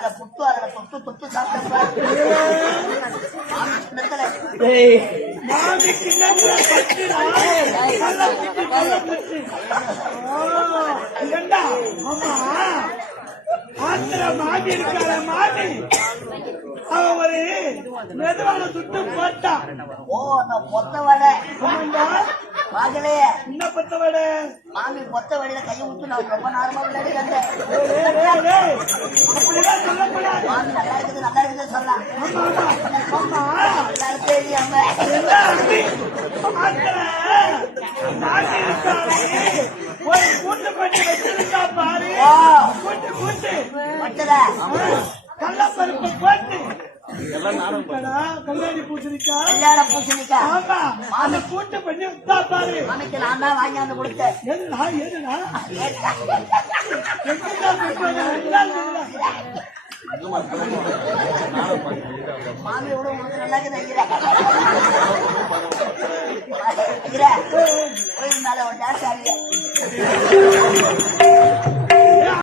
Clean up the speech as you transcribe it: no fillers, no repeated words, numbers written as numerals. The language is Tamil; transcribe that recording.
அத புட்டு அதுல தொட்டு தொட்டு சாப்பிட்டப்ப மாட்டி இருக்கார மாட்டி அவன் ஒரு மெதுவான சுட்டு போட்டான். ஓ நான் பொத்த வடை மகளே என்ன பொத்த வடை மாமி பொத்த வடையில கையை விட்டு நான் ரொம்ப நேரமா விளையாடி கண்டேன். அப்படிதான் சொல்லக்கூடாது. மாமி நல்லா இருக்குது சொல்லலாம். நல்லா தெரியாம ஒரு கூட்டு பண்ணி வச்சிருக்கா பாரு. கூட்டு கூட்டு வட்டல கடலப்பருப்பு போட்டு கல்யாணி பூசணிக்கா கல்யாண பூசணிக்கா. ஆமா அந்த கூட்டு பண்ணி விட்டா பாரு. மாமிக்கு நான் தான் வாங்கி வந்து கொடுத்தேன். எதுனா எதுனா மாமி விட உங்களுக்கு நல்லா போயிருந்தாலும் ஒரு டான்ஸ் ஆடுங்க.